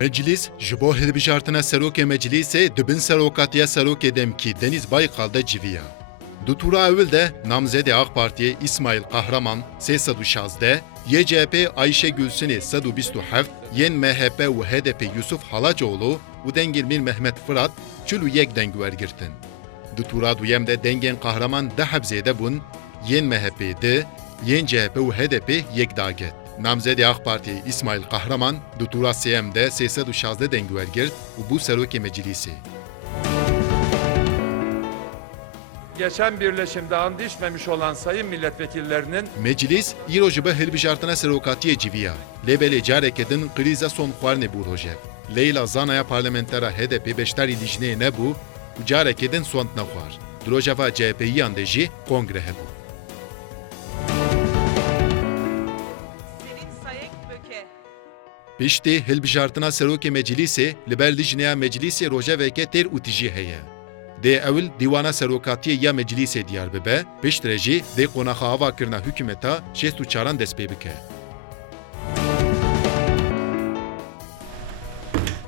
Meclis, ji bo hilbijartina serokê meclisê dibin serokatiya serokê demkî Deniz Baykal de civiya. Du tura evvel de namzedê AK Partiye İsmail Kahraman 316, YCP Ayşe Gülsünê 127, yên MHP û HDP Yusuf Halacoğlu û dengên Mir Mehmet Fırat 41 deng wergirtin. Du tura duyem de dengên Kahraman de hebzê bûn, yên MHP de, yên CHP û HDP yek daget. Namzedê AK Partiye İsmail Kahraman du tura sêyem de 316 deng wergirt û bû serokê meclisê. Geçen birleşimde and içmemiş olan sayın milletvekillerinin Meclis, îro ji be hilbijartina serokatiyê civiya. Lêbelê carekê din krîza son xwarinê bû rojev. Leyla Zanaya parlamentera HDP beşdarî dijinê nebû û carekê din swand nexwar. Di rojeva CHPyiyan de jî kongre hebû. Piştî hilbijartina serokê meclisê li ber lijneya meclisê rojeveke têr û tijî heye. Dê ewil dîwana serokatiyê ya meclisê diyar bibe, piştre jî dê qonaxa avakirina hikûmeta 64 dest pê bike.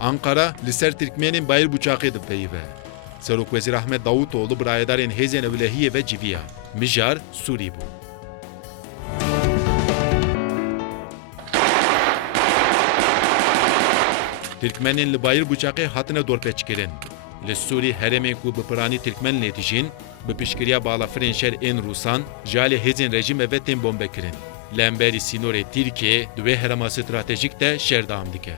Ankara li ser Tirkmenên Bayîrbuçaqê dipeyive. Serokwezîr Ahmet Davutoğlu birayedarên hêzên ewlehiyê ve civiya. Mijar Sûrî bû. Tirkmenên li Bayîrbuçaqê hatine dorpêçkirin. Li Sûrî herêmên ku bi piranî Tirkmen lê dijîn, bi piştgiriya balafirên şer ên Rûsan, ji alê hêzên rejîm ve tên bombekirin. Li emberî sînorê Tirkiye, di wê herêma stratejîk de şer deam dike.